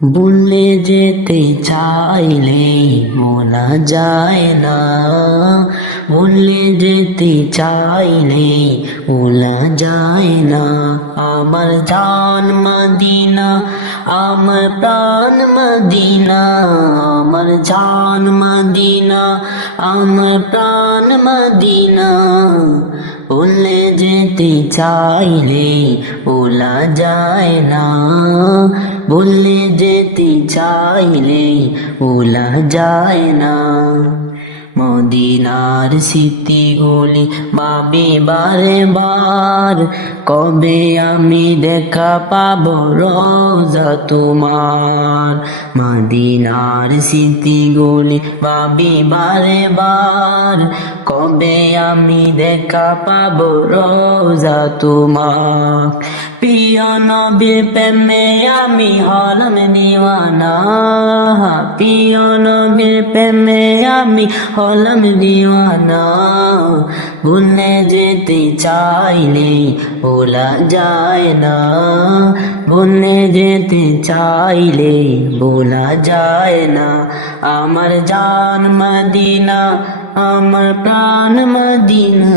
ভুলে যেতে চাইলে ভোলা যায় না, ভুলে যেতে চাইলে ভোলা যায় না। আমার জান মদিনা, আমার প্রাণ মদিনা, আমার জান মদিনা, আমার প্রাণ মদিনা। ভুলে যেতে চাইলে ভোলা যায় না, ভুলে যেতে চাইলে ভোলা যায় না। মদিনার স্মৃতিগুলি ভাবি বারে বার, কবে আমি দেখা পাবো রোজা তোমার। মদিনার স্মৃতিগুলি ভাবি বারে বার, কবে আমি দেখা পাবো রোজা তোমার। প্রিয় নবীর প্রেমে আমি হলাম দিওয়ানা, প্রিয় নবীর প্রেমে আমি হলাম দিওয়ানা। ভুলে যেতে চাইলে ভোলা যায় না, ভুলে যেতে চাইলে ভোলা যায় না। আমার জান মদিনা, আমার প্রাণ মদিনা।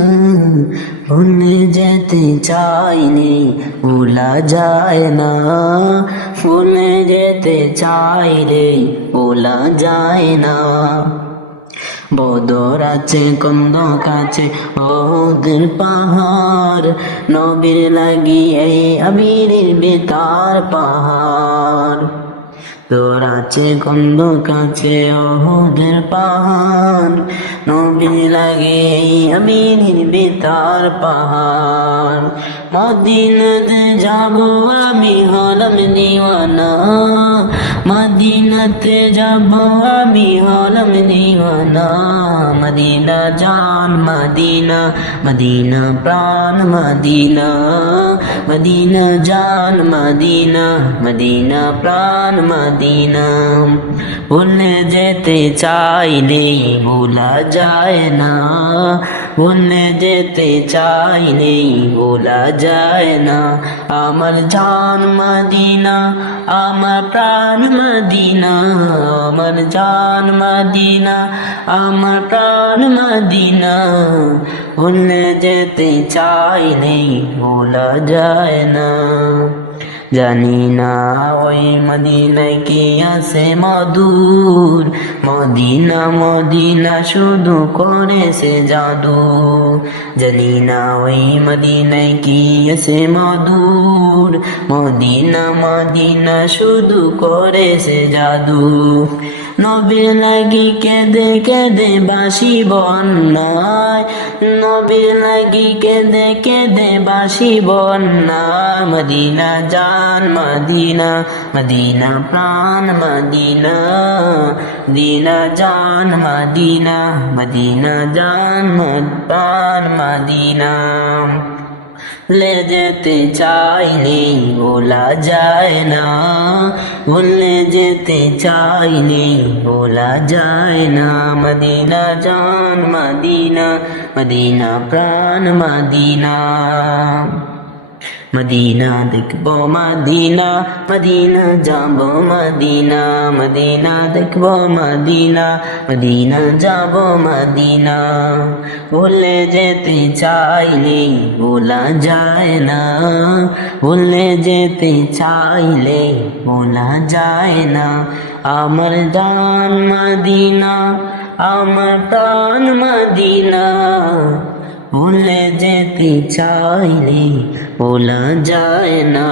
ভুলে যেতে চাইলে ভোলা যায় না, ভুলে যেতে চাইলে ভোলা যায় না। বদর আছে কন্দক আছে ওদের পাহাড়, নবীর লাগিয়ে আমিরের বেতার পাহাড়। তোর আছে কন্দক আছে ওদের পাহাড়, নবীর লাগে আমিরের বেতার পাহাড়। মদিনাতে যাব আমি হলাম দিওয়ানা, মদিনাতে যাব আমি হলাম দিওয়ানা। মদিনা জান মদিনা, মদিনা প্রাণ মদিনা, মদিনা জান মদিনা, মদিনা প্রাণ মদিনা। ভুলে যেতে চাইলে ভোলা যায় না, ভুলে যেতে চাইলে ভোলা যায় না। আমার জান মদিনা, আমার প্রাণ মদিনা, আমার জান মদিনা, আমার প্রাণ মদিনা। ভুলে যেতে চাইলে ভোলা যায় না। জানি না ওই মদিনায় কি আছে মধুর, মদিনা মদিনা শুধু করেছে জাদু। জানি না ওই মদিনায় কি আছে মধুর, মদিনা মদিনা শুধু করেছে জাদু। নবীর লাগি কেঁদে কেঁদে বাসি বন্যায়, নবীর লাগি কেঁদে কেঁদে বাসি বন্যায়। মদিনা জান মদিনা, মদিনা প্রাণ মদিনা, মদিনা জান মদিনা, মদিনা জান প্রাণ মদিনা। ভুলে যেতে চাইলে ভোলা যায় না, ভুলে যেতে চাইলে ভোলা যায় না। মদিনা জান মদিনা, মদিনা প্রাণ মদিনা। মদিনা দেখবো মদিনা, মদিনা যাবো মদিনা, মদিনা দেখবো মদিনা, মদিনা যাবো মদিনা। ভুলে যেতে চাইলে ভোলা যায় না, ভুলে যেতে চাইলে ভোলা যায় না। আমার জান মদিনা, আমার প্রাণ মদিনা। ভুলে যেতে চাইলে ভোলা যায় না।